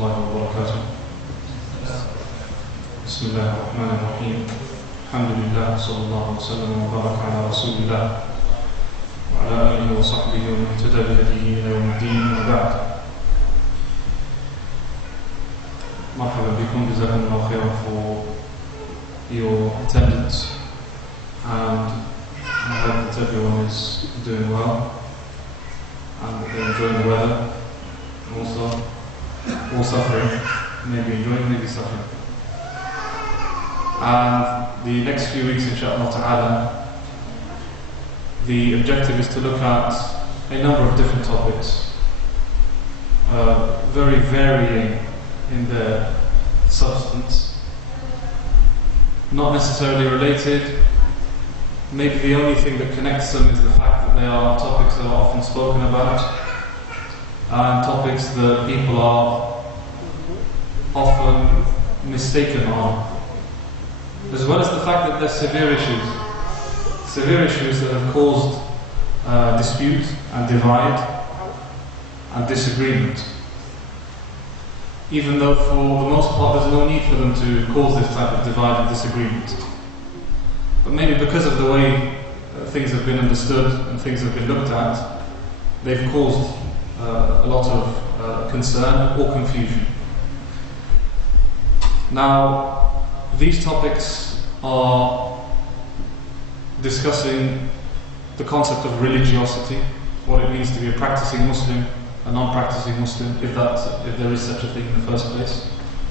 الله وبركاته. بسم الله الرحمن الرحيم. الحمد لله صلى الله وسلم وبارك على رسول الله وعلى آله وصحبه ومن اهتدى بهديه إلى يوم الدين وبعد. مرحبا بكم, جزاكم الله خيرا for your attendance, and I hope that everyone is doing well and that they're enjoying the weather. Also, all suffering, maybe enjoying, maybe suffering. And the next few weeks, inshallah ta'ala, the objective is to look at a number of different topics, very varying in their substance, not necessarily related. Maybe the only thing that connects them is the fact that they are topics that are often spoken about, and topics that people are often mistaken on, as well as the fact that they're severe issues that have caused dispute and divide and disagreement, even though for the most part there's no need for them to cause this type of divide and disagreement. But maybe because of the way things have been understood and things have been looked at, they've caused a lot of concern or confusion. Now, these topics are discussing the concept of religiosity, what it means to be a practicing Muslim, a non-practicing Muslim, if there is such a thing in the first place,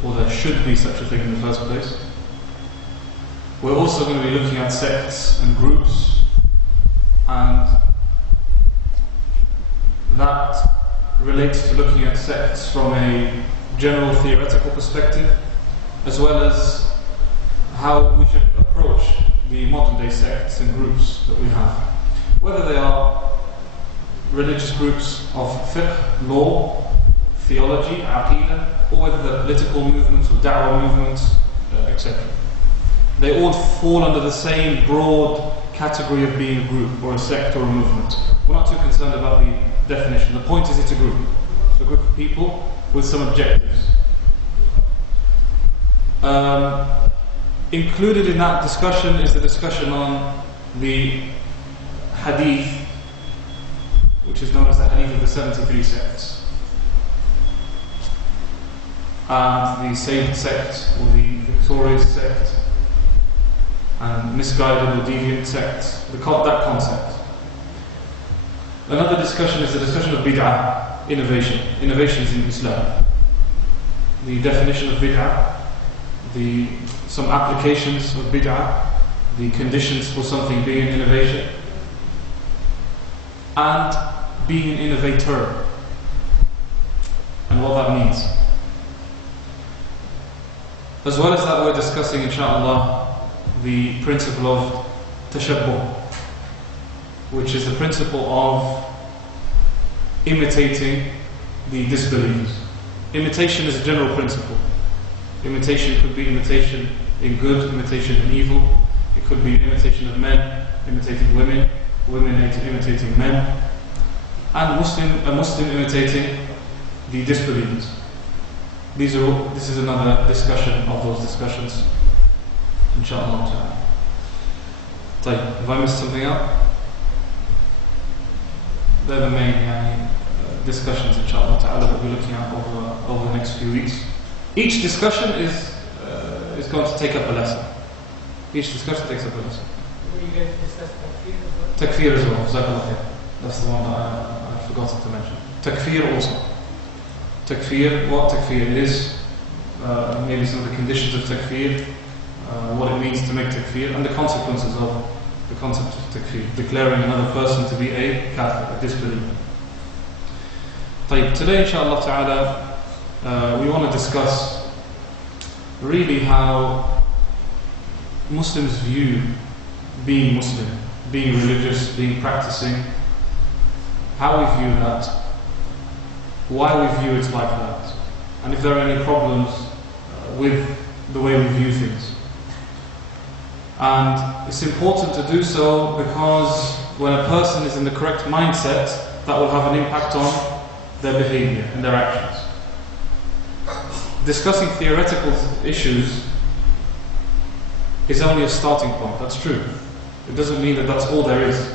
or there should be such a thing in the first place. We're also going to be looking at sects and groups, and that relates to looking at sects from a general theoretical perspective, as well as how we should approach the modern day sects and groups that we have, whether they are religious groups of fiqh, law, theology, aqidah, or whether they're political movements or da'wah movements, etc. They all fall under the same broad category of being a group or a sect or a movement. We're not too concerned about the definition. The point is it's a group. It's a group of people with some objectives. Included in that discussion is the discussion on the hadith, which is known as the hadith of the 73 sects, and the saved sect or the victorious sect, and misguided or deviant sects, that concept. Another discussion is the discussion of bid'ah, innovations in Islam, the definition of bid'ah, some applications of bid'ah, the conditions for something being an innovation, and being an innovator, and what that means. As well as that, we're discussing, inshallah, the principle of tashabbuh, which is the principle of imitating the disbelievers. Imitation is a general principle. Imitation could be imitation in good, imitation in evil. It could be imitation of men, imitating women, women imitating men, and a Muslim imitating the disbelievers. This is another discussion of those discussions, inshallah. Have I missed something out? They're the main discussions, inshallah ta'ala, that we're looking at over the next few weeks. Each discussion is going to take up a lesson. Each discussion takes up a lesson. Were you going to discuss takfir Takfir as well? as well, Jazakallah khair. That's the one that I forgot to mention. Takfir also. Takfir, what takfir is, maybe some of the conditions of takfir, what it means to make takfir, and the consequences of the concept of takfir, declaring another person to be a kafir, a disbeliever. Today, inshallah ta'ala, we want to discuss really how Muslims view being Muslim, being religious, being practicing, how we view that, why we view it like that, and if there are any problems with the way we view things. And it's important to do so because when a person is in the correct mindset, that will have an impact on their behavior and their actions. discussing theoretical issues is only a starting point. That's true. It doesn't mean that that's all there is.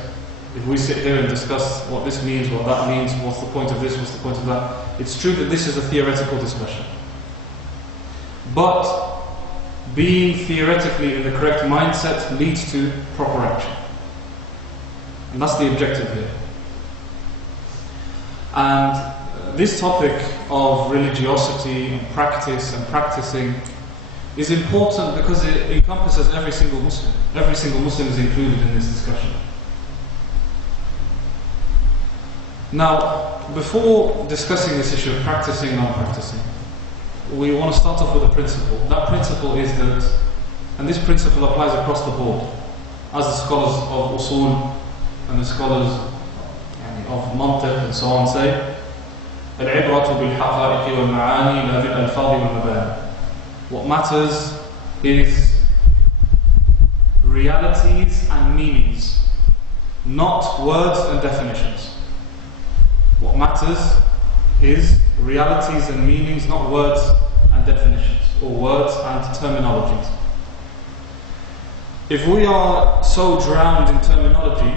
If we sit here and discuss what this means, what that means, what's the point of this, what's the point of that, it's true that this is a theoretical discussion. But being theoretically in the correct mindset leads to proper action. And that's the objective here. And this topic of religiosity and practice and practicing is important because it encompasses every single Muslim. Every single Muslim is included in this discussion. Now, before discussing this issue of practicing and non-practicing, we want to start off with a principle. That principle is that, and this principle applies across the board, as the scholars of usul and the scholars of mantiq and so on say, العبرة بالحقائق والمعاني لا بالألفاظ والمباني. What matters is realities and meanings, not words and definitions. What matters is realities and meanings, not words and definitions, or words and terminologies. If we are so drowned in terminology,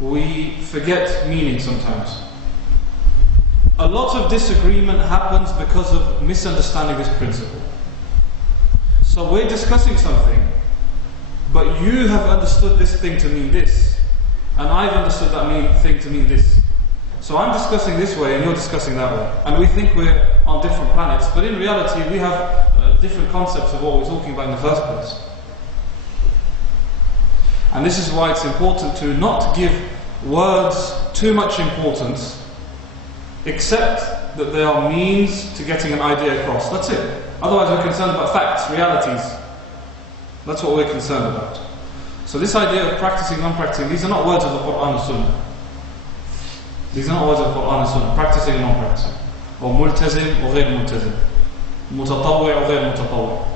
we forget meaning sometimes. A lot of disagreement happens because of misunderstanding this principle. So we're discussing something, but you have understood this thing to mean this, and I've understood that thing to mean this. So I'm discussing this way and you're discussing that way. And we think we're on different planets, but in reality we have different concepts of what we're talking about in the first place. And this is why it's important to not give words too much importance, except that they are means to getting an idea across. That's it. Otherwise we're concerned about facts, realities. That's what we're concerned about. So this idea of practicing, non-practicing, these are not words of the Quran and Sunnah. These are not words of the Quran and Sunnah. Practicing and non-practicing. Or multazim or غير multazim. Mutatawwi' or غير mutatawwi'.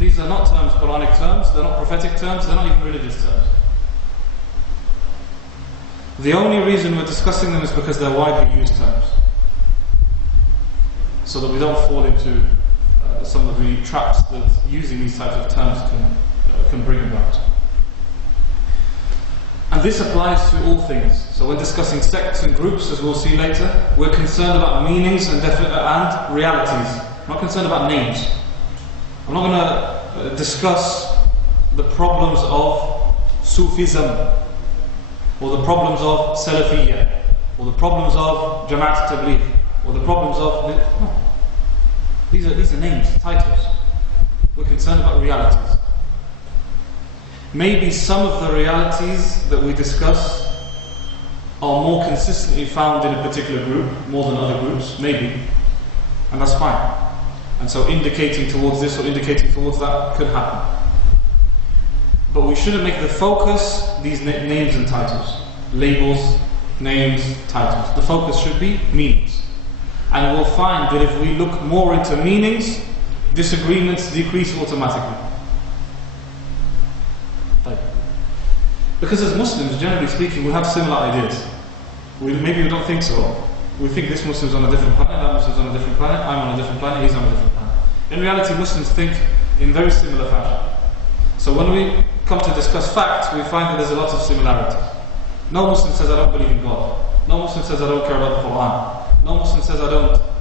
These are not terms, Quranic terms, they're not prophetic terms, they're not even religious terms. The only reason we're discussing them is because they're widely used terms. So that we don't fall into some of the traps that using these types of terms can bring about. And this applies to all things. So when discussing sects and groups, as we'll see later, we're concerned about meanings and realities. I'm not concerned about names. I'm not going to discuss the problems of Sufism, or the problems of Salafiyya, or the problems of Jama'at Tabligh, or the problems of... No. These are names, titles. We're concerned about realities. Maybe some of the realities that we discuss are more consistently found in a particular group, more than other groups, maybe, and that's fine. And so indicating towards this or indicating towards that could happen. But we shouldn't make the focus these names and titles. Labels, names, titles. The focus should be meanings. And we'll find that if we look more into meanings, disagreements decrease automatically. Because as Muslims, generally speaking, we have similar ideas. Maybe we don't think so. We think this Muslim's on a different planet, that Muslim's on a different planet, I'm on a different planet, he's on a different planet. In reality, Muslims think in very similar fashion. So when we come to discuss facts, we find that there's a lot of similarities. No Muslim says I don't believe in God. No Muslim says I don't care about the Quran. No Muslim says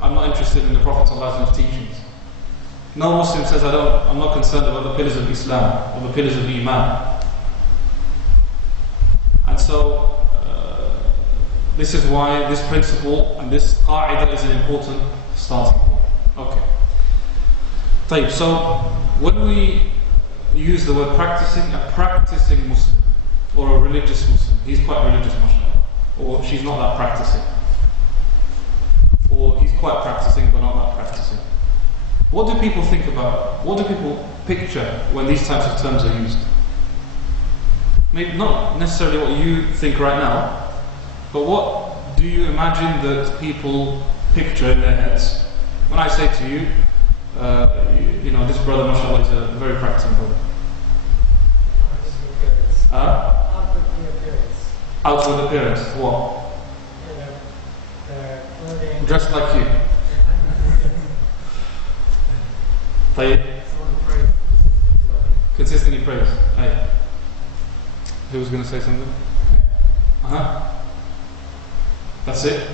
I'm not interested in the Prophet's teachings. No Muslim says I'm not concerned about the pillars of Islam or the pillars of Iman. And so this is why this principle and this qa'idah is an important starting point. Okay. طيب, so when we use the word practicing, a practicing Muslim or a religious Muslim, he's quite religious, mashallah, or she's not that practicing, or he's quite practicing but not that practicing. What do people think about? What do people picture when these types of terms are used? Maybe not necessarily what you think right now, but what do you imagine that people picture in their heads? When I say to you, this brother, mashallah, is a very practicing brother. Outward appearance. Outward appearance, what? Dressed like you. طيب. Consistently prays. Aye. Who was going to say something? That's it.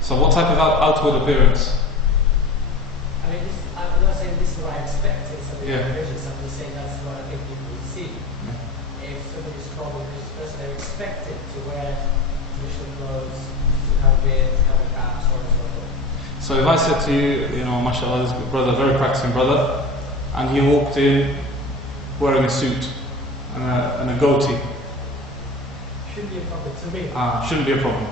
So what type of outward appearance? I mean, I'm not saying this is what I expected. So Yeah. I'm just saying that's what I think people would see. If somebody's called this person, they're expected to wear traditional clothes, to have a beard, have a cap, so on and so forth. So if I said to you, mashallah, this brother, very practicing brother, and he walked in wearing a suit and a goatee. Shouldn't be a problem to me. Shouldn't be a problem.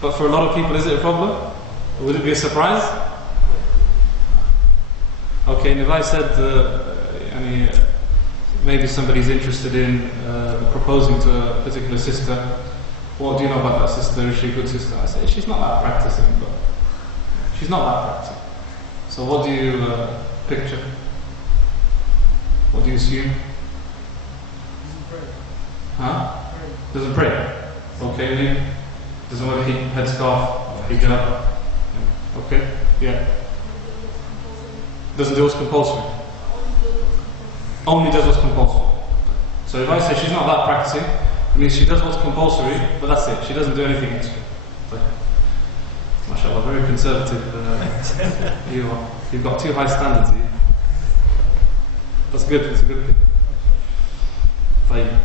But for a lot of people, is it a problem? Would it be a surprise? Okay, and if I said, maybe somebody's interested in proposing to a particular sister, what do you know about that sister? Is she a good sister? I say, she's not that practicing, but she's not that practicing. So what do you picture? What do you assume? Doesn't pray. Okay, maybe. Doesn't wear a headscarf, hijab. Okay, yeah. Doesn't do what's compulsory. Only does what's compulsory. So if I say she's not that practicing, it means she does what's compulsory, but that's it. She doesn't do anything extra. Like, mashallah, very conservative. You are. You've got too high standards here. That's good. It's a good thing.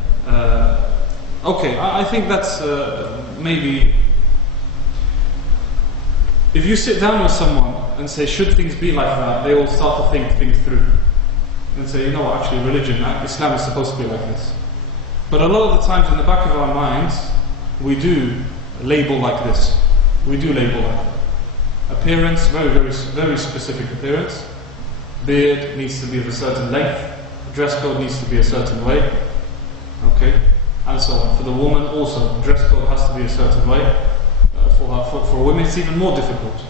Okay, I think that's maybe. If you sit down with someone and say, should things be like that, they will start to think things through. And say, actually religion, Islam is supposed to be like this. But a lot of the times in the back of our minds, we do label like this. We do label like that. Appearance, very, very, very specific appearance. Beard needs to be of a certain length. Dress code needs to be a certain way. Okay, and so on. For the woman also, dress code has to be a certain way. For women it's even more difficult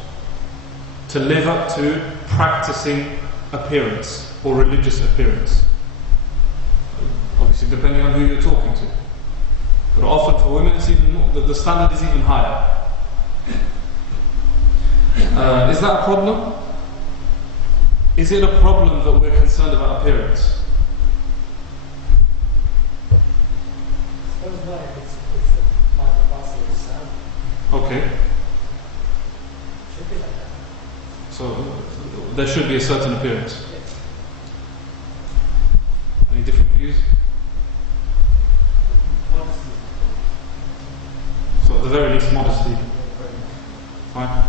to live up to practicing appearance or religious appearance. Obviously depending on who you're talking to. But often for women it's even more, the standard is even higher. Is that a problem? Is it a problem that we're concerned about appearance? Okay. Should be like that. So there should be a certain appearance. Yes. Any different views? Modesty. So at the very least, modesty. Fine.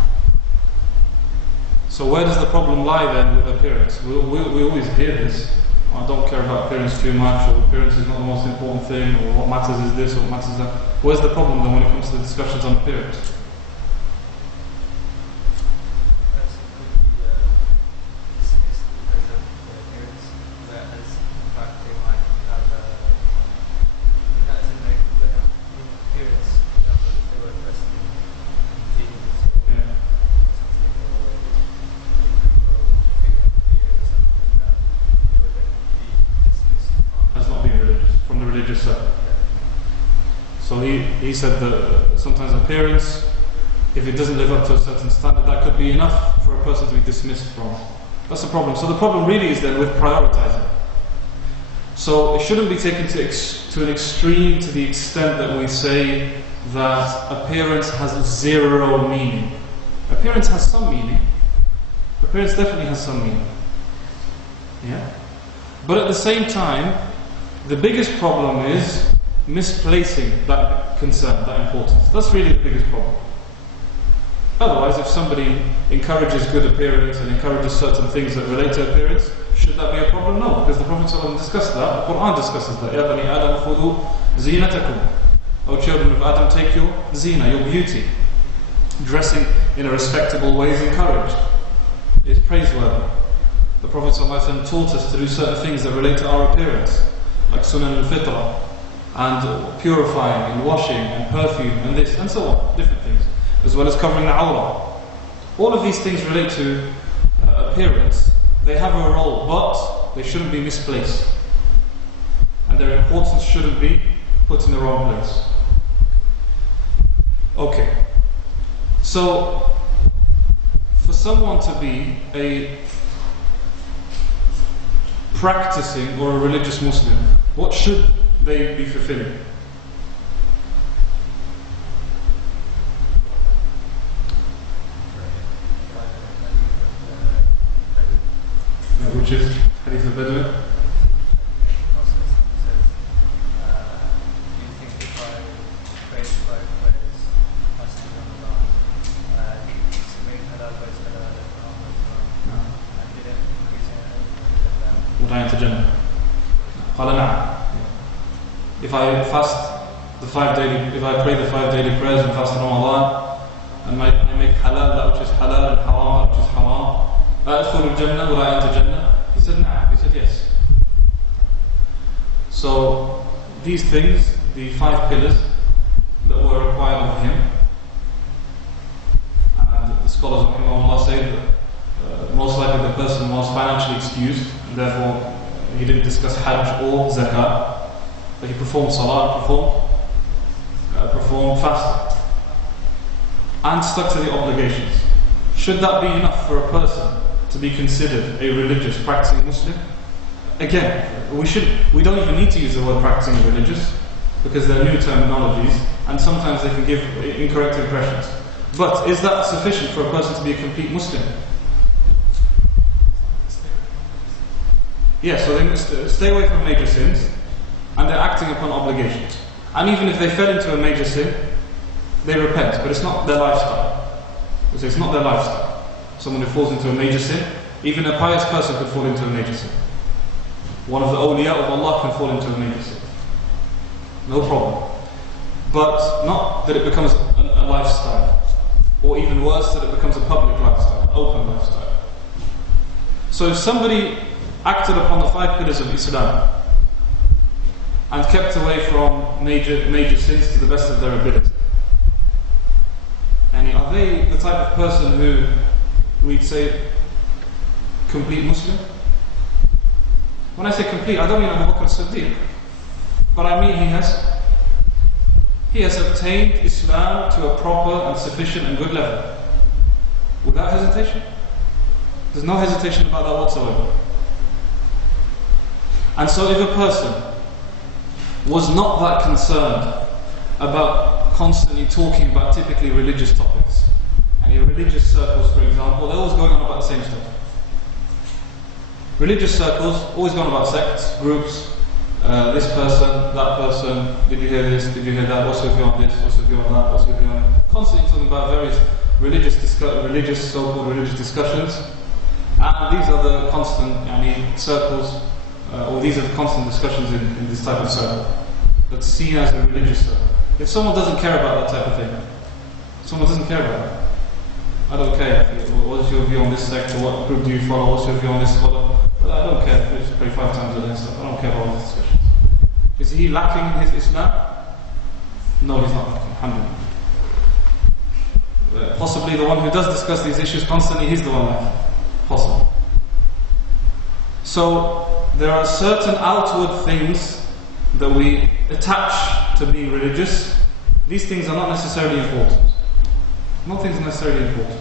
So where does the problem lie then with appearance? We always hear this. I don't care about appearance too much, or appearance is not the most important thing, or what matters is this, or what matters is that. Where's the problem then when it comes to the discussions on appearance? Perhaps it could be dismissed because of the appearance, whereas in fact they might have that is a good appearance, for example, if they were dressed in jeans or something, or As not being religious, from the religious side. So he said that sometimes appearance, if it doesn't live up to a certain standard, that could be enough for a person to be dismissed from. That's the problem. So the problem really is then with prioritizing. So it shouldn't be taken to an extreme to the extent that we say that appearance has zero meaning. Appearance has some meaning. Appearance definitely has some meaning. Yeah? But at the same time, the biggest problem is misplacing that concern, that importance. That's really the biggest problem. Otherwise, if somebody encourages good appearance and encourages certain things that relate to appearance, should that be a problem? No, because the Prophet ﷺ discussed that, the Quran discusses that. Ya bani Adam khudu zinatakum. O children of Adam, take your zina, your beauty. Dressing in a respectable way is encouraged. It's praiseworthy. The Prophet ﷺ taught us to do certain things that relate to our appearance, like sunan al-Fettah, and purifying, and washing, and perfume, and this, and so on, different things, as well as covering the awrah. All of these things relate to appearance. They have a role, but they shouldn't be misplaced. And their importance shouldn't be put in the wrong place. Okay. So, for someone to be a practicing or a religious Muslim, what should they be fulfilling? Which is Hadith al-Badwi. Would I enter Jannah? قال نعم. If I fast if I pray the 5 daily prayers and fast in Ramadan, and I make halal that which is halal and haram that which is haram, أدخل الجنة, would I enter Jannah? He said نعم. He said yes. So these things, the 5 pillars that were required of him, and the scholars of Allah say that most likely the person was financially excused, and therefore he didn't discuss Hajj or Zakat, but he performed Salah, performed fasting, and stuck to the obligations. Should that be enough for a person to be considered a religious, practicing Muslim? Again, we don't even need to use the word practicing religious, because they're new terminologies, and sometimes they can give incorrect impressions. But is that sufficient for a person to be a complete Muslim? Yes, so they must stay away from major sins, and they're acting upon obligations. And even if they fell into a major sin, they repent, but it's not their lifestyle. It's not their lifestyle. Someone who falls into a major sin, even a pious person could fall into a major sin. One of the awliya of Allah can fall into a major sin. No problem. But not that it becomes a lifestyle, or even worse, that it becomes a public lifestyle, an open lifestyle. So if somebody acted upon the 5 pillars of Islam and kept away from major sins to the best of their ability, and are they the type of person who we'd say complete Muslim? When I say complete, I don't mean Abu Bakr as-Siddiq, but I mean he has obtained Islam to a proper and sufficient and good level without hesitation. There's no hesitation about that whatsoever. And so if a person was not that concerned about constantly talking about typically religious topics, and in religious circles, for example, they're always going on about the same stuff. Religious circles always going about sects, groups, this person, that person, did you hear this, did you hear that, what's your view on this, what's your view on that, what's your view on that, constantly talking about various so-called religious discussions. And these are the constant circles, or these are the constant discussions in this type of circle that's seen as a religious circle. If someone doesn't care about that type of thing, someone doesn't care about that, I don't care. What's your view on this sect, or what group do you follow, what's your view on this scholar? Well, I don't care. I just pray 5 times a day and stuff. I don't care about all these discussions. Is he lacking his Islam? No, he's not lacking. Alhamdulillah. Possibly the one who does discuss these issues constantly, he's the one lacking. Possible. So there are certain outward things that we attach to being religious. These things are not necessarily important. Nothing's necessarily important.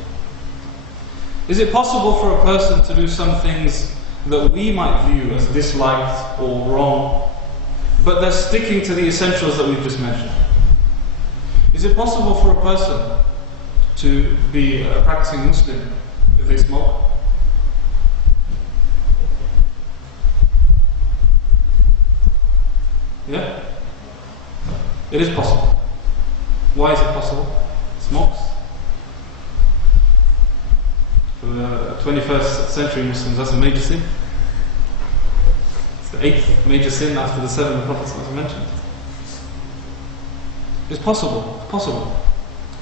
Is it possible for a person to do some things that we might view as disliked or wrong, but they're sticking to the essentials that we've just mentioned? Is it possible for a person to be a practicing Muslim if they smoke? Yeah? It is possible. Why is it possible? Smokes. For the 21st century Muslims, that's a major sin. It's the 8th major sin after the 7 the Prophet mentioned. It's possible. It's possible.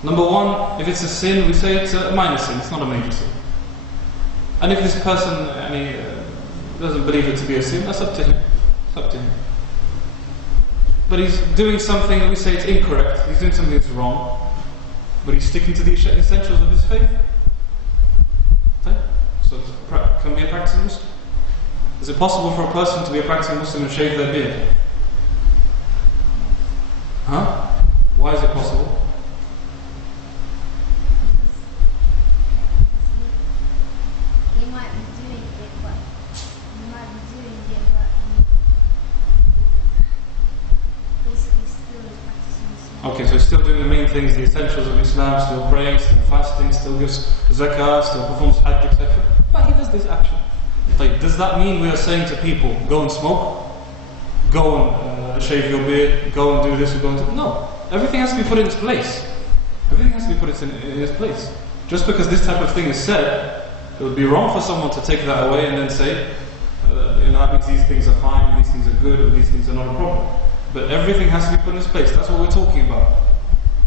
Number one, if it's a sin, we say it's a minor sin, it's not a major sin. And if this person doesn't believe it to be a sin, that's up to him. It's up to him. But he's doing something that we say it's incorrect, he's doing something that's wrong, but he's sticking to the essentials of his faith. Okay? So it can be a practicing Muslim. Is it possible for a person to be a practicing Muslim and shave their beard? Huh? Why is it possible? Okay, so he's still doing the main things, the essentials of Islam, still praying, still fasting, still gives zakah, still performs hajj, etc. But he does this action. Like, does that mean we are saying to people, go and smoke? Go and shave your beard? Go and do this or go and do... No. Everything has to be put in its place. Everything has to be put in its place. Just because this type of thing is said, it would be wrong for someone to take that away and then say, that means these things are fine, these things are good, or these things are not a problem. But everything has to be put in its place. That's what we're talking about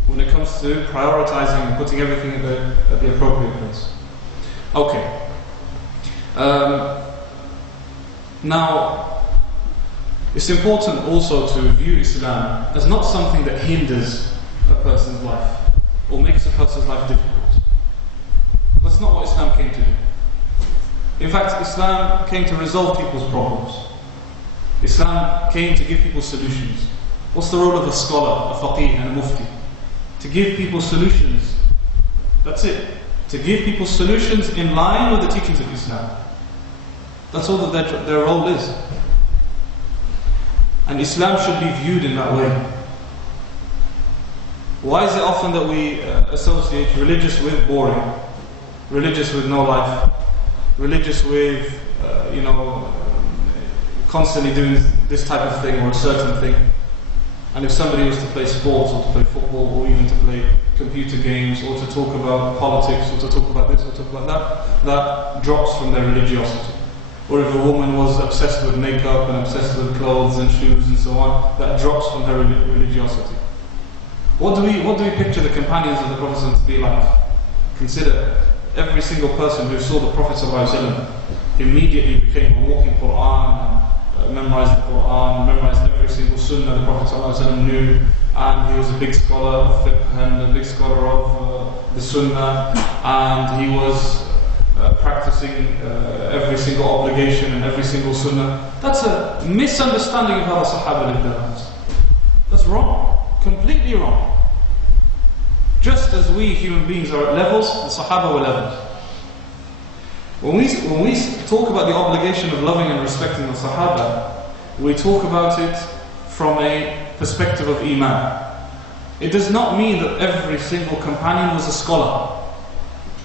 when it comes to prioritizing and putting everything at the appropriate place. Okay. Now, it's important also to view Islam as not something that hinders a person's life or makes a person's life difficult. That's not what Islam came to do. In fact, Islam came to resolve people's problems. Islam came to give people solutions. What's the role of a scholar, a faqih and a mufti? To give people solutions. That's it. To give people solutions in line with the teachings of Islam. That's all that their role is. And Islam should be viewed in that way. Why is it often that we associate religious with boring? Religious with no life? Religious with, constantly doing this type of thing or a certain thing? And if somebody was to play sports or to play football or even to play computer games or to talk about politics or to talk about this or to talk about that, that drops from their religiosity. Or if a woman was obsessed with makeup and obsessed with clothes and shoes and so on, that drops from her religiosity. What do we picture the companions of the Prophet to be like? Consider every single person who saw the Prophet ﷺ immediately became a walking Quran, memorized the Quran, memorized every single sunnah the Prophet ﷺ knew, and he was a big scholar of fiqh and a big scholar of the sunnah, and he was practicing every single obligation and every single sunnah. That's a misunderstanding of how the Sahaba lived their lives. That's wrong, completely wrong. Just as we human beings are at levels, the Sahaba were levels. When we talk about the obligation of loving and respecting the Sahaba, we talk about it from a perspective of Iman. It does not mean that every single companion was a scholar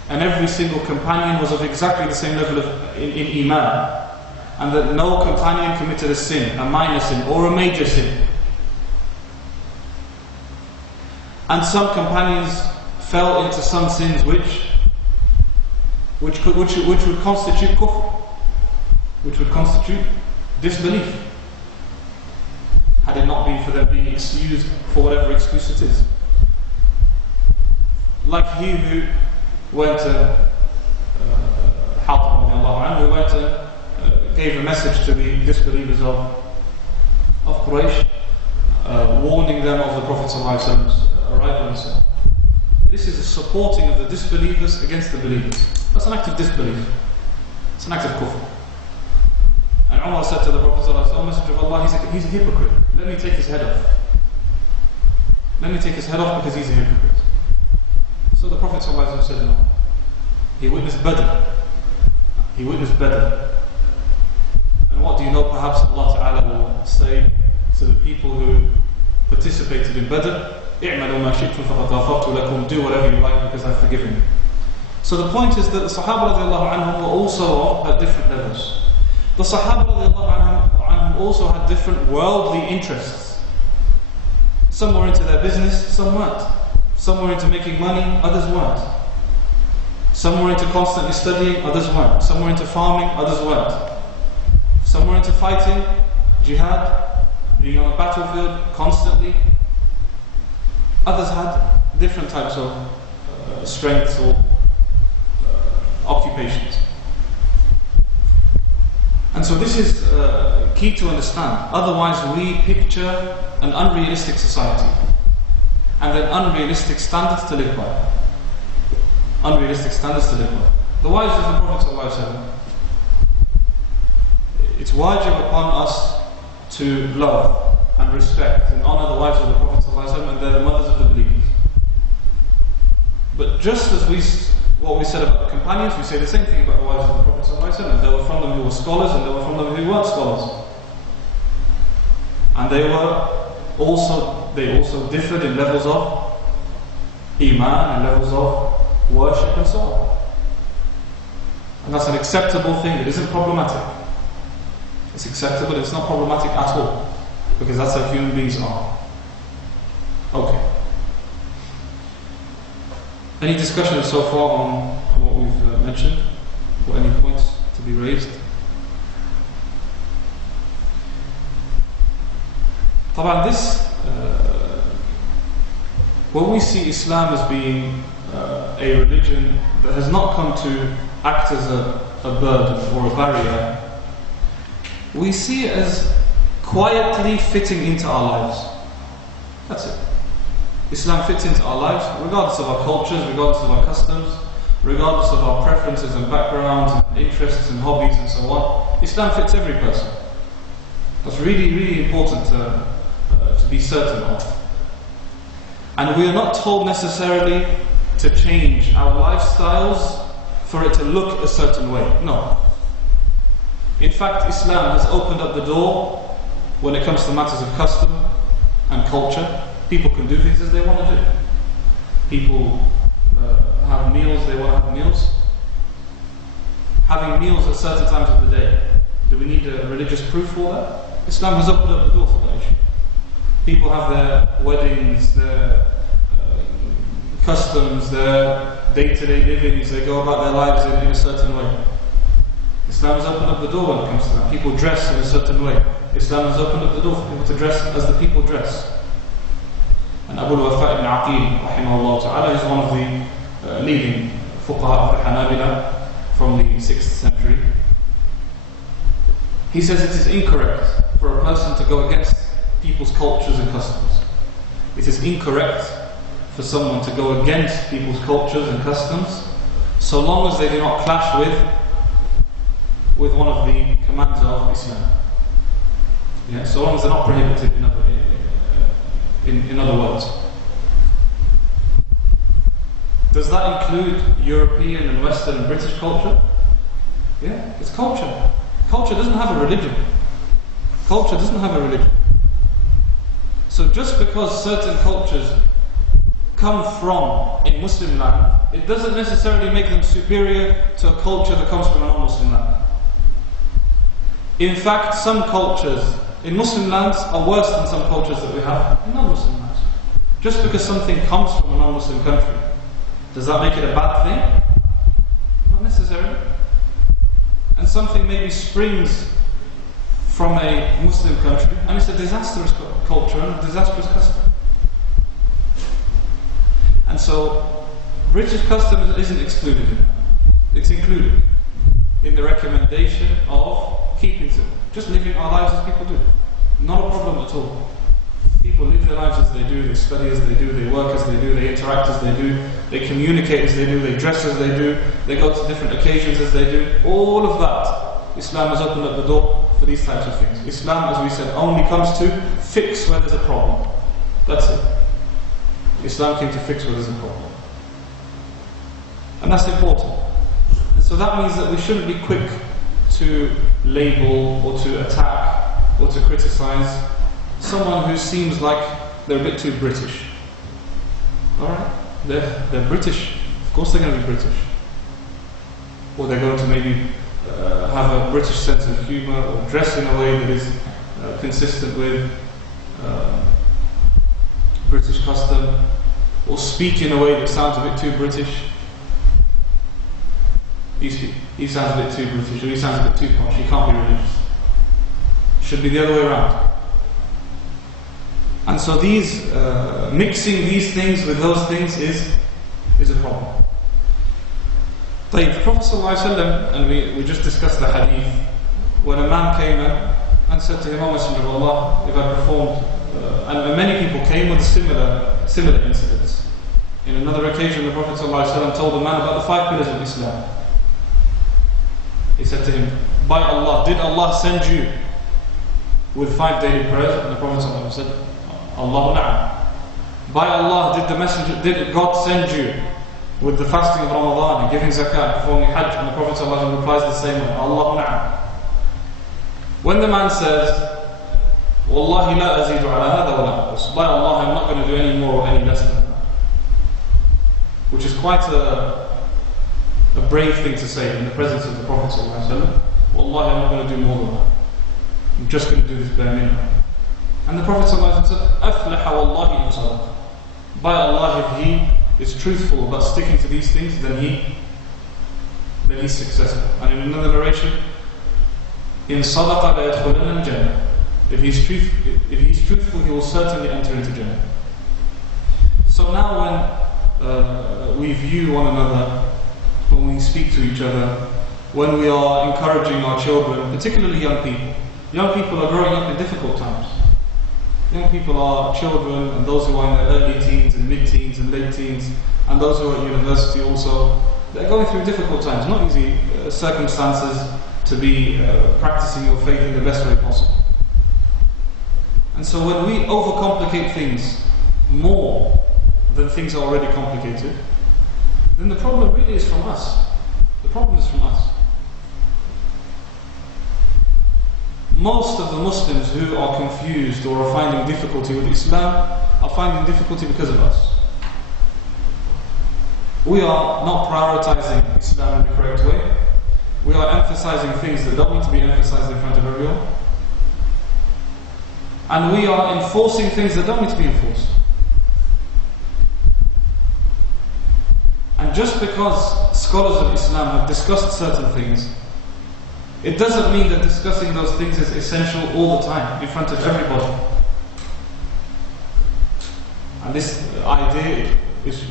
and every single companion was of exactly the same level in Iman, and that no companion committed a sin, a minor sin or a major sin. And some companions fell into some sins which would constitute kufr, which would constitute disbelief, had it not been for them being excused for whatever excuse it is. Like he who went and who went and gave a message to the disbelievers of Quraysh, warning them of the Prophet ﷺ's arrival and so on. This is a supporting of the disbelievers against the believers. That's an act of disbelief. It's an act of kufr. And Umar said to the Prophet ﷺ, Messenger of Allah, he's a hypocrite. Let me take his head off. Let me take his head off because he's a hypocrite. So the Prophet ﷺ said no. He witnessed Badr. He witnessed Badr. And what do you know? Perhaps Allah Ta'ala will say to the people who participated in Badr, اعملوا ما شئتم فقد غفرت لكم, do whatever you like because I've forgiven you. So the point is that the Sahaba radiallahu anhum were also at different levels. The Sahaba radiallahu anhum also had different worldly interests. Some were into their business, some weren't. Some were into making money, others weren't. Some were into constantly studying, others weren't. Some were into farming, others weren't. Some were into fighting, jihad, being on a battlefield constantly. Others had different types of strengths or occupations. And so this is key to understand. Otherwise we picture an unrealistic society and then unrealistic standards to live by. Unrealistic standards to live by. The wives of the Prophet ﷺ, it's wajib upon us to love and respect and honor the wives of the Prophet ﷺ, and they're the mothers of the believers. But just as what we said about the companions, we say the same thing about the wives of the Prophet ﷺ. There were from them who were scholars and there were from them who weren't scholars. And they were also they also differed in levels of Iman and levels of worship and so on. And that's an acceptable thing, it isn't problematic. It's acceptable, it's not problematic at all, because that's how human beings are. Okay. Any discussion so far on what we've mentioned, or any points to be raised? Taban, this, when we see Islam as being a religion that has not come to act as a burden or a barrier, we see it as quietly fitting into our lives. That's it. Islam fits into our lives, regardless of our cultures, regardless of our customs, regardless of our preferences and backgrounds and interests and hobbies and so on. Islam fits every person. That's really, really important to be certain of. And we are not told necessarily to change our lifestyles for it to look a certain way. No. In fact, Islam has opened up the door when it comes to matters of custom and culture. People can do things as they want to do. People have meals, they want to have meals. Having meals at certain times of the day, do we need a religious proof for that? Islam has opened up the door for that issue. People have their weddings, their customs, their day-to-day livings, they go about their lives in a certain way. Islam has opened up the door when it comes to that. People dress in a certain way. Islam has opened up the door for people to dress as the people dress. And Abu al-Wafa ibn Aqil, rahimahullah ta'ala, is one of the leading fuqaha of the Hanabila from the 6th century. He says it is incorrect for a person to go against people's cultures and customs. It is incorrect for someone to go against people's cultures and customs so long as they do not clash with one of the commands of Islam. Yeah, so long as they're not prohibited in other words. Does that include European and Western and British culture? Yeah, it's culture. Culture doesn't have a religion. Culture doesn't have a religion. So just because certain cultures come from a Muslim land, it doesn't necessarily make them superior to a culture that comes from a non-Muslim land. In fact, some cultures in Muslim lands are worse than some cultures that we have in non-Muslim lands. Just because something comes from a non-Muslim country, does that make it a bad thing? Not necessarily. And something maybe springs from a Muslim country and it's a disastrous culture and a disastrous custom. And so British custom isn't excluded in that. It's included in the recommendation of keeping to just living our lives as people do. Not a problem at all. People live their lives as they do, they study as they do, they work as they do, they interact as they do, they communicate as they do, they dress as they do, they go to different occasions as they do. All of that, Islam has opened up the door for these types of things. Islam, as we said, only comes to fix where there's a problem. That's it. Islam came to fix where there's a problem. And that's important. And so that means that we shouldn't be quick to label or to attack or to criticize someone who seems like they're a bit too British. Alright? They're British. Of course they're going to be British. Or they're going to maybe have a British sense of humour or dress in a way that is consistent with British custom, or speak in a way that sounds a bit too British. He sounds a bit too British, or he sounds a bit too posh, he can't be religious. Should be the other way around. And so these mixing these things with those things is a problem. The Prophet ﷺ, and we just discussed the hadith, when a man came in and said to him, O Messenger of Allah, if I performed, and many people came with similar incidents. In another occasion, the Prophet ﷺ told a man about the 5 pillars of Islam. He said to him, by Allah, did Allah send you with 5 daily prayers? And the Prophet ﷺ said, Allahu na'am. By Allah, did God send you with the fasting of Ramadan and giving zakat, performing hajj? And the Prophet ﷺ replies the same way, Allahu na'am. When the man says, Wallahi la azidu ala hada wa la anqus. By Allah, I'm not going to do any more or any less than that. Which is quite a brave thing to say in the presence of the Prophet ﷺ. Wallahi, I'm not going to do more than that. I'm just going to do this bare minimum. And the Prophet ﷺ said, أَفْلَحَ وَاللَّهِ إِنْ صَدَقَ. By Allah, if he is truthful about sticking to these things, then he's successful. And in another narration, إِنْ صَدَقَ لَيَدْخُلَنَّ الْجَنَّةِ. If he's truthful, he will certainly enter into Jannah. So now when we view one another, when we speak to each other, when we are encouraging our children, particularly young people are growing up in difficult times. Young people are children, and those who are in their early teens and mid-teens and late teens, and those who are at university also, they're going through difficult times, not easy circumstances to be practicing your faith in the best way possible. And so when we overcomplicate things more than things are already complicated, then the problem really is from us. The problem is from us. Most of the Muslims who are confused or are finding difficulty with Islam are finding difficulty because of us. We are not prioritizing Islam in the correct way. We are emphasizing things that don't need to be emphasized in front of everyone. And we are enforcing things that don't need to be enforced. And just because scholars of Islam have discussed certain things, it doesn't mean that discussing those things is essential all the time, in front of everybody. And this idea is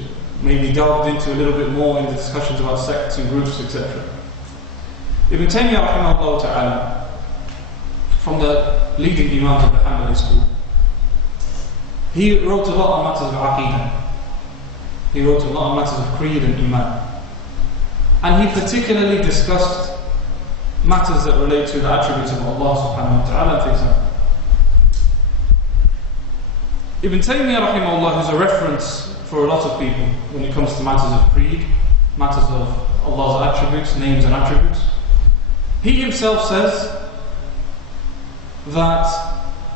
maybe delved into a little bit more in the discussions about sects and groups, etc. Ibn Taymiyyah rahimahullah ta'ala, from the leading imams of the Hanbali school, he wrote a lot on matters of aqeedah. He wrote a lot on matters of creed and iman. And he particularly discussed matters that relate to the attributes of Allah subhanahu wa ta'ala and things like that. Ibn Taymiyyah rahimahullah is a reference for a lot of people when it comes to matters of creed, matters of Allah's attributes, names and attributes. He himself says that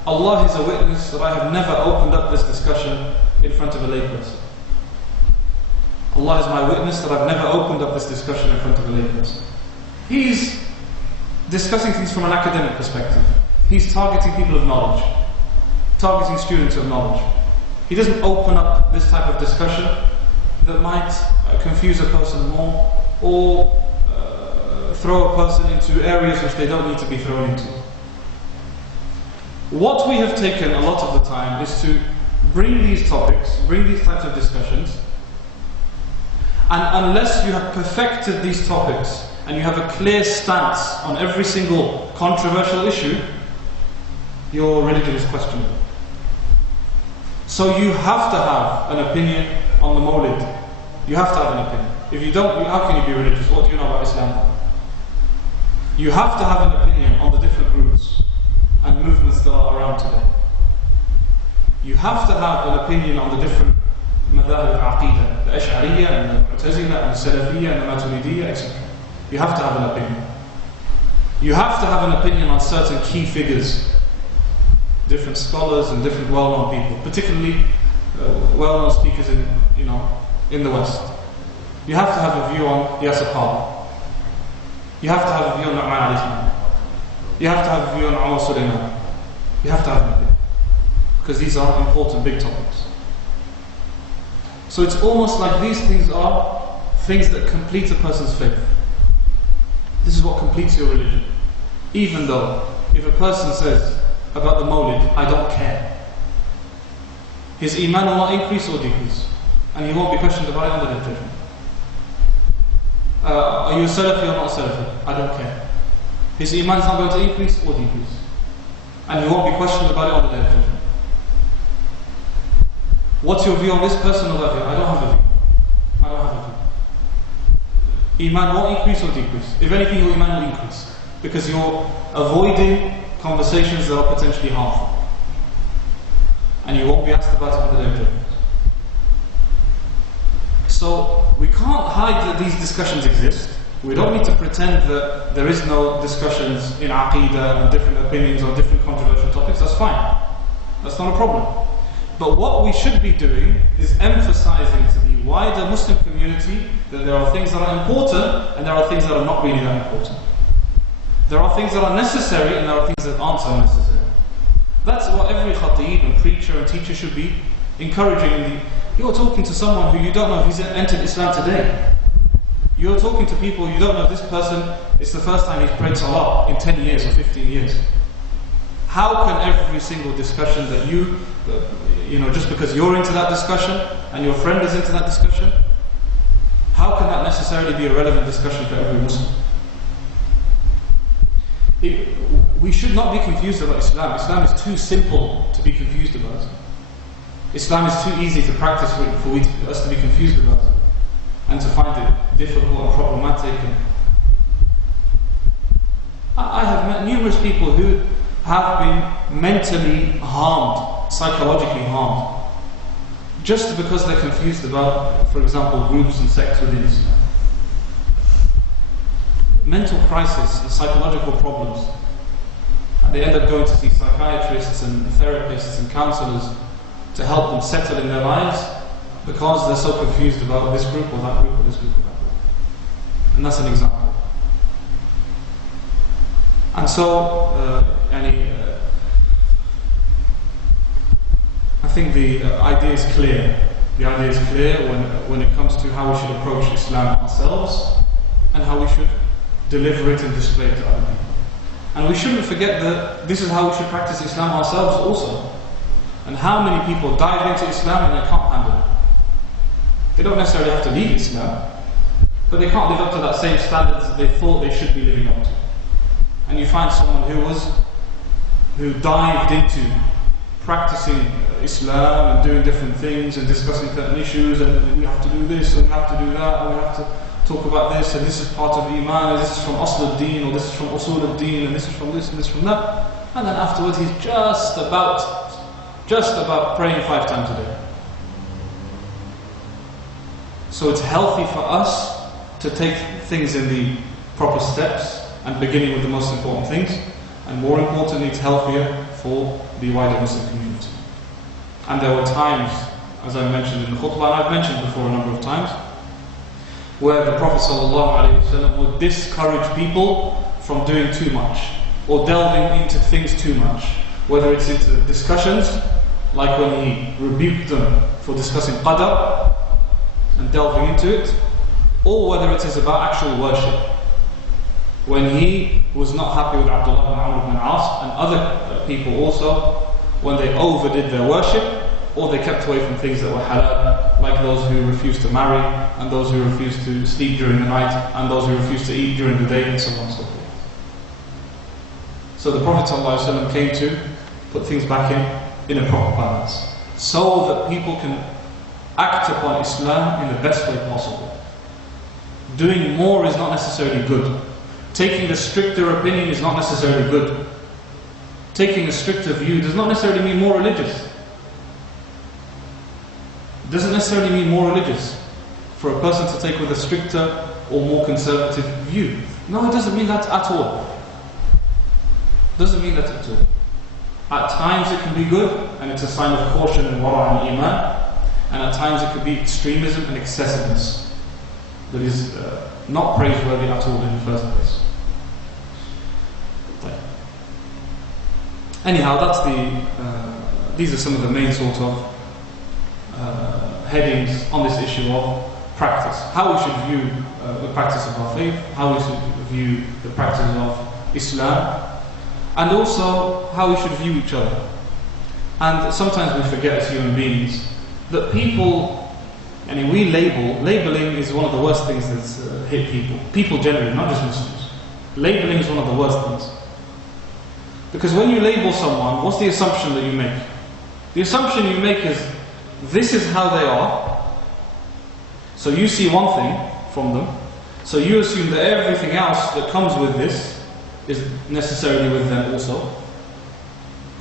Allah is a witness that I have never opened up this discussion in front of a layperson. Allah is my witness that I've never opened up this discussion in front of a layperson. He's discussing things from an academic perspective. He's targeting people of knowledge, targeting students of knowledge. He doesn't open up this type of discussion that might confuse a person more or throw a person into areas which they don't need to be thrown into. What we have taken a lot of the time is to bring these topics, bring these types of discussions, and unless you have perfected these topics and you have a clear stance on every single controversial issue, your religion is questionable. So you have to have an opinion on the Mawlid. You have to have an opinion. If you don't, how can you be religious? What do you know about Islam? You have to have an opinion on the different groups and movements that are around today. You have to have an opinion on the different madhahib al-aqeedah, the Ash'ariyya and the Mu'tazila and the Salafiyya and the Maturidiyya, etc. You have to have an opinion. You have to have an opinion on certain key figures, different scholars and different well-known people, particularly well-known speakers in the West. You have to have a view on Yasir Qadhi. You have to have a view on Nu'man al-Islam. You have to have a view on Umar Sulaiman. You have to have an opinion, because these are important big topics. So it's almost like these things are things that complete a person's faith. This is what completes your religion. Even though, if a person says about the Mawlid, I don't care, his iman will not increase or decrease, and he won't be questioned about it under the judgment. Are you a Salafi or not a Salafi? I don't care. His iman is not going to increase or decrease, and he won't be questioned about it on the day of judgment. What's your view on this person or that view? I don't have a view. I don't have a view. Iman won't increase or decrease. If anything, your iman will increase, because you're avoiding conversations that are potentially harmful, and you won't be asked about it on the day of judgment. So we can't hide that these discussions exist. We don't need to pretend that there is no discussions in aqeedah and different opinions on different controversial topics. That's fine. That's not a problem. But what we should be doing is emphasizing to the wider Muslim community that there are things that are important and there are things that are not really that important. There are things that are necessary and there are things that aren't so necessary. That's what every khatib and preacher and teacher should be encouraging. You're talking to someone who you don't know if he's entered Islam today. You're talking to people you don't know if this person is the first time he's prayed salah in 10 years or 15 years. How can every single discussion that you just because you're into that discussion and your friend is into that discussion, how can that necessarily be a relevant discussion for every Muslim? We should not be confused about Islam. Islam is too simple to be confused about it. Islam is too easy to practice for us to be confused about it and to find it difficult and problematic. I have met numerous people who have been mentally harmed, psychologically harmed, just because they're confused about, for example, groups and sects within Islam. Mental crisis and psychological problems. And they end up going to see psychiatrists and therapists and counselors to help them settle in their lives because they're so confused about this group or that group or this group or that group. And that's an example. And so, I think the idea is clear. The idea is clear when it comes to how we should approach Islam ourselves and how we should deliver it and display it to other people. And we shouldn't forget that this is how we should practice Islam ourselves also. And how many people dive into Islam and they can't handle it. They don't necessarily have to leave Islam, but they can't live up to that same standards that they thought they should be living up to. And you find someone who dived into practicing Islam and doing different things and discussing certain issues, and we have to do this and we have to do that and we have to talk about this, and this is part of Iman, and this is from Asl al-Din, or this is from Usul al-Din, and this is from this and this from that. And then afterwards he's just about praying 5 times a day. So it's healthy for us to take things in the proper steps and beginning with the most important things, and more importantly it's healthier for the wider Muslim community. And there were times, as I mentioned in the khutbah, and I've mentioned before a number of times, where the Prophet ﷺ would discourage people from doing too much or delving into things too much, whether it's into discussions, like when he rebuked them for discussing qadar and delving into it, or whether it is about actual worship, when he was not happy with Abdullah ibn Amr ibn As and other people also, when they overdid their worship or they kept away from things that were halal, like those who refused to marry, and those who refused to sleep during the night, and those who refused to eat during the day, and so on and so forth. So the Prophet ﷺ came to put things back in a proper balance, so that people can act upon Islam in the best way possible. Doing more is not necessarily good. Taking the stricter opinion is not necessarily good. Taking a stricter view does not necessarily mean more religious. It doesn't necessarily mean more religious for a person to take with a stricter or more conservative view. No, it doesn't mean that at all. It doesn't mean that at all. At times it can be good, and it's a sign of caution and wara and iman, and at times it could be extremism and excessiveness that is not praiseworthy at all in the first place. Anyhow, that's these are some of the main sort of headings on this issue of practice. How we should view the practice of our faith, how we should view the practice of Islam, and also how we should view each other. And sometimes we forget as human beings that people, labeling is one of the worst things that's hit people. People generally, not just Muslims. Labeling is one of the worst things. Because when you label someone, what's the assumption that you make? The assumption you make is, this is how they are. So you see one thing from them. So you assume that everything else that comes with this is necessarily with them also.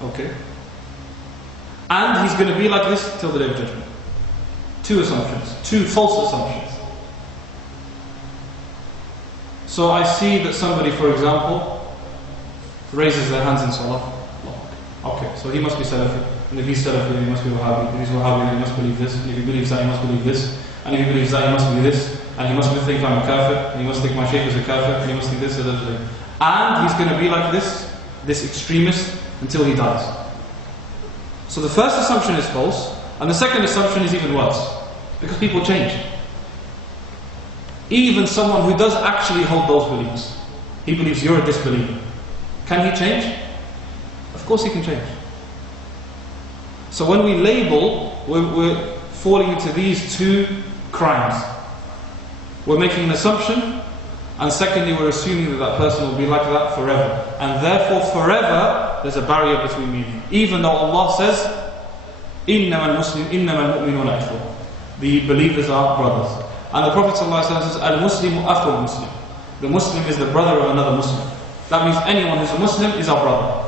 Okay. And he's going to be like this till the day of judgment. 2 assumptions. 2 false assumptions. So I see that somebody, for example, raises their hands in salah. Okay. so he must be Salafi, and if he's Salafi, then he must be Wahhabi, if he's Wahhabi, then he must believe this, and if he believes that, he must believe this, and if he believes that, he must be this, and he must think I'm a kafir, and he must think my Shaykh is a kafir, and he must think this and that. And he's going to be like this extremist, until he dies. So the first assumption is false, and the second assumption is even worse, because people change. Even someone who does actually hold those beliefs, he believes you're a disbeliever. Can he change? Of course he can change. So when we label, we're falling into these two crimes. We're making an assumption, and secondly we're assuming that that person will be like that forever. And therefore forever, there's a barrier between me and you. Even though Allah says, إِنَّمَا الْمُؤْمِنُونَ إِخْوَةٌ, the believers are brothers. And the Prophet ﷺ says, Al-Muslimu akhul Muslim. The Muslim is the brother of another Muslim. That means anyone who's a Muslim is our brother.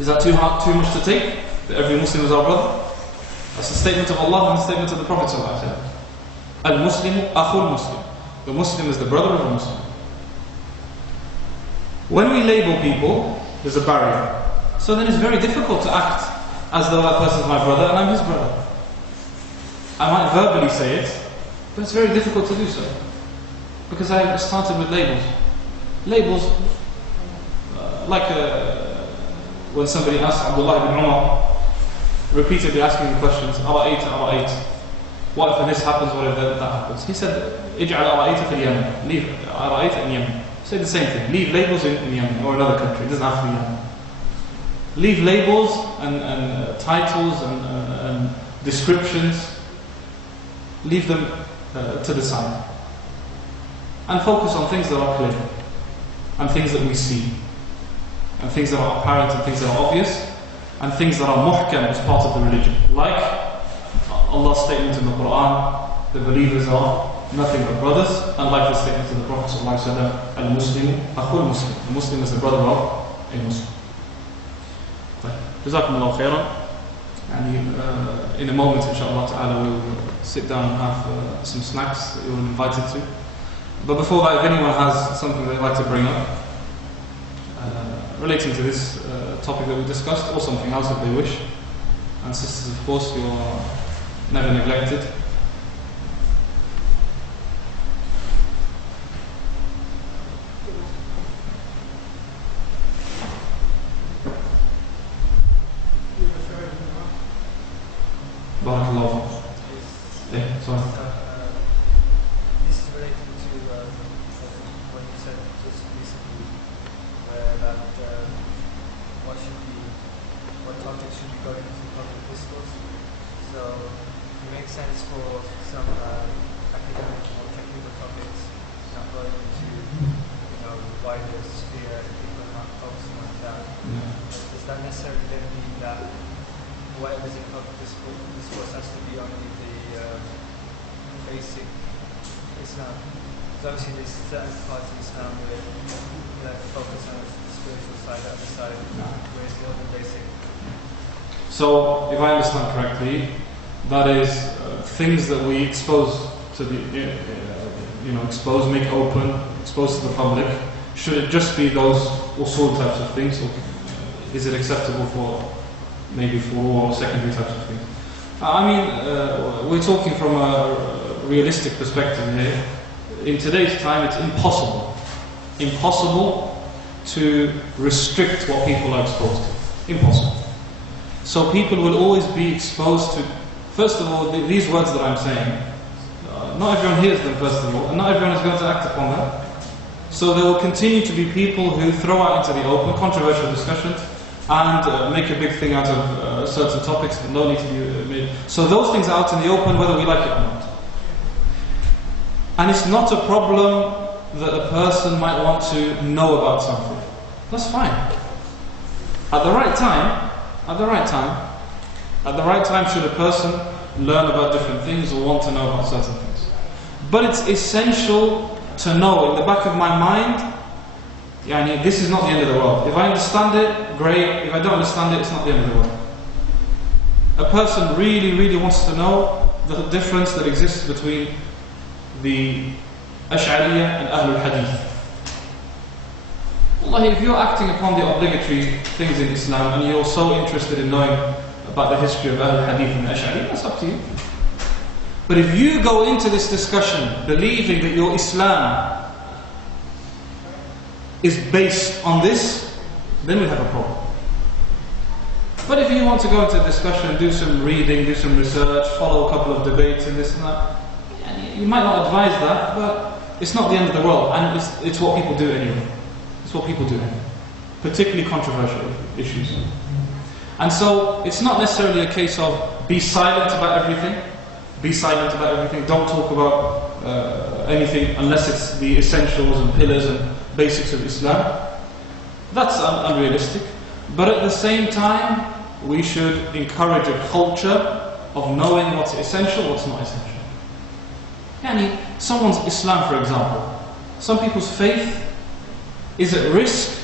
Is that too much to take? That every Muslim is our brother? That's the statement of Allah and the statement of the Prophet ﷺ. Al-Muslimu akhul Muslim. The Muslim is the brother of a Muslim. When we label people, there's a barrier. So then it's very difficult to act as though that person is my brother and I'm his brother. I might verbally say it, but it's very difficult to do so. Because I started with labels. Labels, when somebody asked Abdullah ibn Umar, repeatedly asking the questions, Ara'ayta, Ara'ayta. What if this happens, what if that happens? He said, Ij'al Ara'ayta fil Yemen. Leave Ara'ayta in Yemen. Say the same thing. Leave labels in Yemen or another country. It doesn't have to be Yemen. Leave labels and titles and descriptions. Leave them to the side. And focus on things that are clear. And things that we see. And things that are apparent and things that are obvious. And things that are muhkam as part of the religion. Like Allah's statement in the Quran, the believers are nothing but brothers. And like the statement of the Prophet ﷺ, Al-Muslimu akhul Muslim. The Muslim is the brother of a Muslim. Jazakum Allah khairan. And in a moment, inshallah ta'ala, we'll sit down and have some snacks that you're invited to. But before that, if anyone has something they'd like to bring up relating to this topic that we discussed, or something else if they wish. And sisters, of course, you're never neglected. Barakallahu. Yeah, sorry. This is related to what you said just recently, where that what topics should be going into public discourse. So it makes sense for some academic or technical topics not going into wider sphere and people not focusing on that. But does that necessarily then mean that whatever's in public discourse has to be only the basic Islam? Because obviously there's certain parts of Islam where you have to focus on the spiritual side, the other side, whereas the other basic. So, if I understand correctly, that is things that we expose to the, expose, make open, expose to the public. Should it just be those usul types of things, or is it acceptable for maybe for secondary types of things? We're talking from a realistic perspective here. In today's time, it's impossible to restrict what people are exposed to. Impossible. So people will always be exposed to, first of all, these words that I'm saying. Not everyone hears them, first of all, and not everyone is going to act upon them. So there will continue to be people who throw out into the open controversial discussions and make a big thing out of certain topics that no need to be made. So those things are out in the open whether we like it or not. And it's not a problem that a person might want to know about something. That's fine. At the right time should a person learn about different things or want to know about certain things. But it's essential to know in the back of my mind, this is not the end of the world. If I understand it, great. If I don't understand it, it's not the end of the world. A person really, really wants to know the difference that exists between the Ash'ariyah and Ahlul Hadith. Wallahi, if you're acting upon the obligatory things in Islam and you're so interested in knowing about the history of Ahl Hadith and Ash'ari, that's up to you. But if you go into this discussion believing that your Islam is based on this, then we have a problem. But if you want to go into a discussion, do some reading, do some research, follow a couple of debates and this and that, you might not advise that, but it's not the end of the world, and it's what people do anyway. It's what people do, particularly controversial issues. And so it's not necessarily a case of be silent about everything. Be silent about everything. Don't talk about anything unless it's the essentials and pillars and basics of Islam. That's unrealistic. But at the same time, we should encourage a culture of knowing what's essential, what's not essential. Yani, someone's Islam, for example, some people's faith is at risk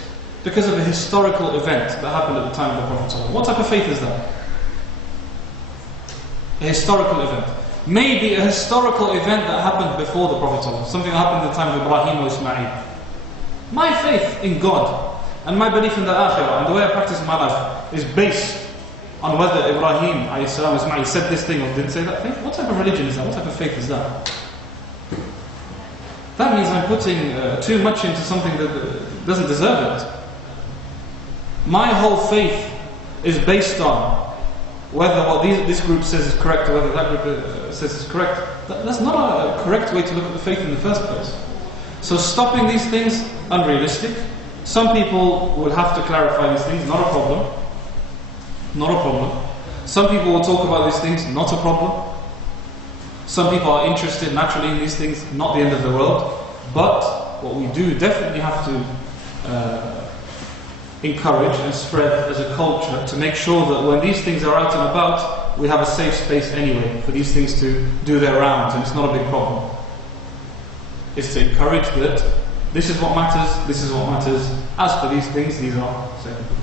because of a historical event that happened at the time of the Prophet ﷺ. What type of faith is that? A historical event. Maybe a historical event that happened before the Prophet ﷺ, something that happened at the time of Ibrahim or Ismail. My faith in God and my belief in the Akhirah and the way I practice my life is based on whether Ibrahim Ismail said this thing or didn't say that thing. What type of religion is that? What type of faith is that? That means I'm putting too much into something that doesn't deserve it. My whole faith is based on whether what this group says is correct or whether that group says is correct. That's not a correct way to look at the faith in the first place. So stopping these things, unrealistic. Some people will have to clarify these things, not a problem. Not a problem. Some people will talk about these things, not a problem. Some people are interested naturally in these things, not the end of the world. But what we do definitely have to encourage and spread as a culture to make sure that when these things are out and about, we have a safe space anyway for these things to do their rounds, and it's not a big problem. It's to encourage that this is what matters, this is what matters. As for these things, these are secondary.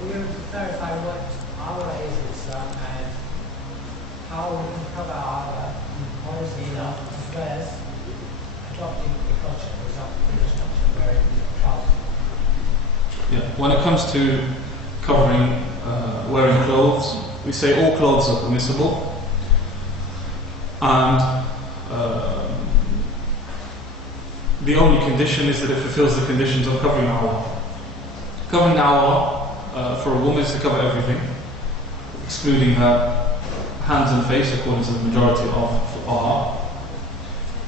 We're going to clarify what aura is in Islam and how we can cover aura, honestly enough, as well as adopting a culture, for example, British culture, where it is trousers. Yeah. When it comes to covering, wearing clothes, we say all clothes are permissible, and the only condition is that it fulfills the conditions of covering awra. Covering awra for a woman is to cover everything, excluding her hands and face, according to the majority of fuqaha.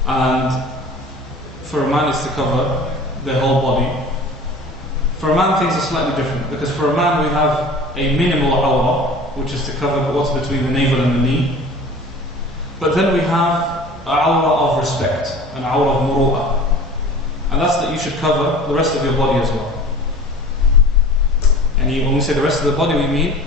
And for a man is to cover their whole body. For a man, things are slightly different, because for a man we have a minimal awra, which is to cover what's between the navel and the knee. But then we have an awra of respect, an awra of muru'ah. And that's that you should cover the rest of your body as well. And when we say the rest of the body, we mean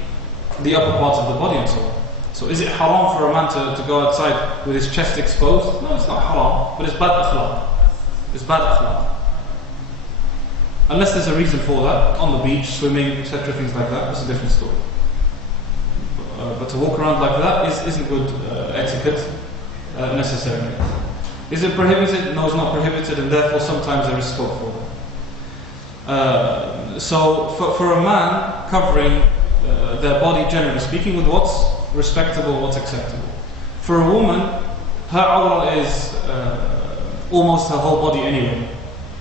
the upper parts of the body and so on. So is it haram for a man to go outside with his chest exposed? No, it's not haram, but it's bad akhlaq. It's bad akhlaq. Unless there's a reason for that, on the beach, swimming, etc., things like that, that's a different story. But to walk around like that isn't good etiquette necessarily. Is it prohibited? No, it's not prohibited, and therefore sometimes there is scope for that. So for a man, covering their body, generally speaking, with what's respectable, what's acceptable. For a woman, her awra is almost her whole body anyway.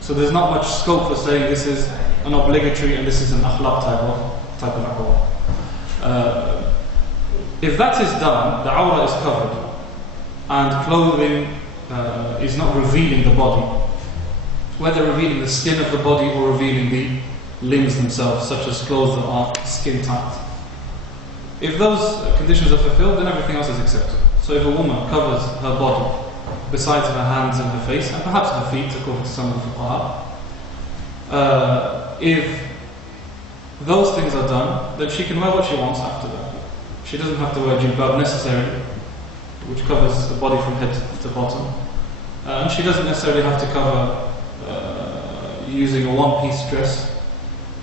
So there's not much scope for saying this is an obligatory and this is an akhlaq type of awra. If that is done, the awra is covered, and clothing is not revealing the body, whether revealing the skin of the body or revealing the limbs themselves, such as clothes that are skin tight. If those conditions are fulfilled, then everything else is accepted. So if a woman covers her body, besides her hands and her face, and perhaps her feet, according to some of the fuqaha, if those things are done, then she can wear what she wants after that. She doesn't have to wear jilbab necessarily, which covers the body from head to bottom. And she doesn't necessarily have to cover using a one-piece dress.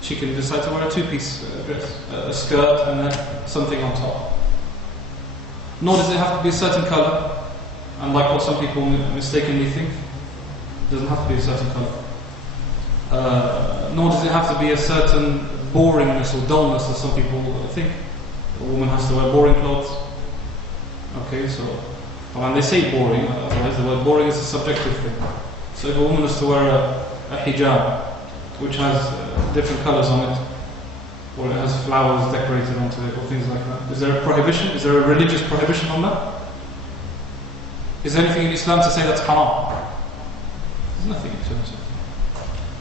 She can decide to wear a two-piece dress, a skirt and then something on top. Nor does it have to be a certain colour, unlike what some people mistakenly think. It doesn't have to be a certain colour. Nor does it have to be a certain boringness or dullness as some people think. A woman has to wear boring clothes. Okay, so when they say boring, otherwise the word boring is a subjective thing. So if a woman is to wear a hijab, which has different colours on it, or it has flowers decorated onto it, or things like that, is there a prohibition? Is there a religious prohibition on that? Is there anything in Islam to say that's haram? There's nothing in terms of.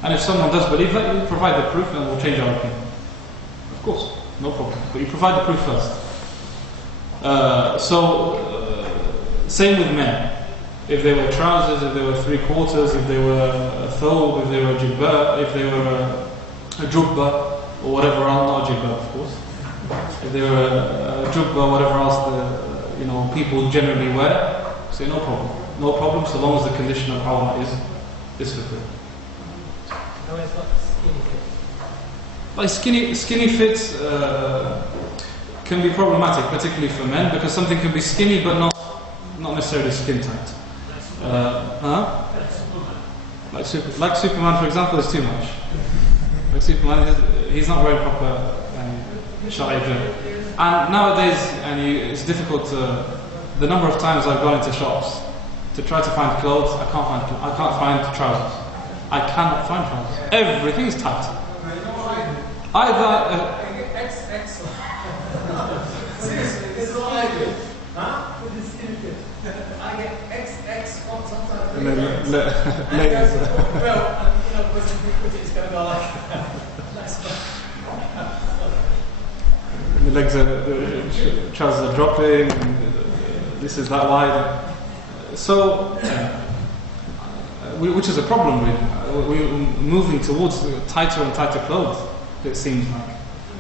And if someone does believe that, you provide the proof and we'll change our opinion. Of course, no problem. But you provide the proof first. Same with men. If they were trousers, if they were 3/4, if they were a thobe, if they were a jibba, if they were a jubba, or whatever else, not a jibba of course. If they were a jubba, whatever else people generally wear, say no problem. No problem so long as the condition of awrah is fulfilled. No, it's not skinny fit. Like skinny fits can be problematic, particularly for men, because something can be skinny but not necessarily skin tight. Like Superman, for example, is too much. Like Superman, he's not wearing proper shari. And nowadays, it's difficult the number of times I've gone into shops to try to find clothes. I can't find trousers. I cannot find trousers. Everything is tight. Either Seriously, this is what I do. With this skinny fit. I get XX sometimes. and then Well, because it's going to go like the legs the trousers are dropping. This is that wide. So, which is a problem really. We're moving towards tighter and tighter clothes. It seems like.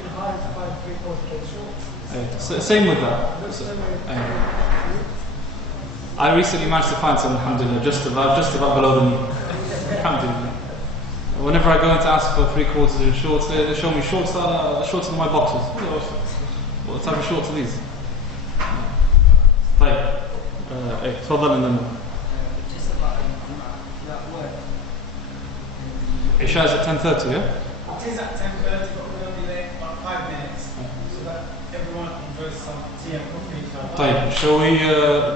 even harder to find 3/4 kid shorts. Same with that. I recently managed to find some, alhamdulillah, just about below the knee. Alhamdulillah. Whenever I go in to ask for 3/4 in shorts, they show me shorts that are shorter than my boxes. What type of shorts are these? طيب. تفضل and Just about work. Isha is at 10:30, yeah? It is at 10:30, but we're going to be there about 5 minutes, so that everyone enjoys some tea and coffee. طيب, shall we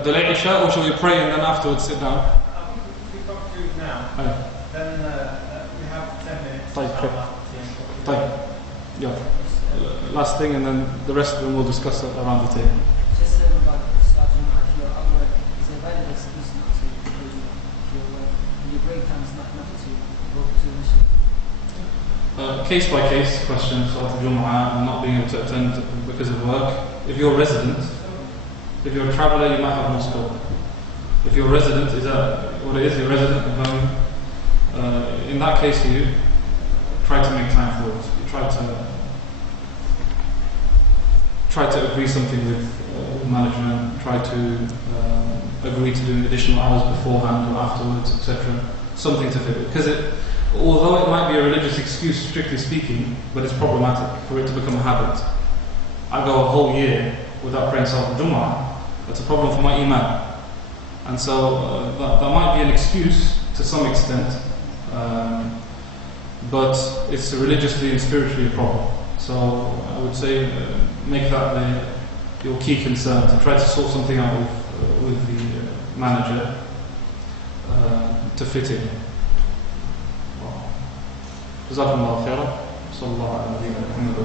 delay Isha or shall we pray and then afterwards sit down? I think if we come to now, then we have 10 minutes. طيب, to okay. have tea and coffee. طيب. Yeah. Last thing and then the rest of them we'll discuss around the table. Just about starting at your work, is a valid excuse not to go to your work. In your break time is not enough to go to the Case by case question, Salat al-Jum'ah and not being able to attend because of work. If you're a resident, if you're a traveller, you might have more scope. If you're a resident, is that what it is? You're a resident of Birmingham. In that case, you try to make time for it. You try to agree something with management. Try to agree to doing additional hours beforehand or afterwards, etc. Something to fit it. Because although it might be a religious excuse, strictly speaking, but it's problematic for it to become a habit. I go a whole year without praying Salat al-Jum'ah. That's a problem for my iman. And so that might be an excuse to some extent, but it's religiously and spiritually a problem. So I would say make that your key concern, to try to sort something out with the manager to fit in. جزاكم الله خيرا. صلى الله على نبينا محمد.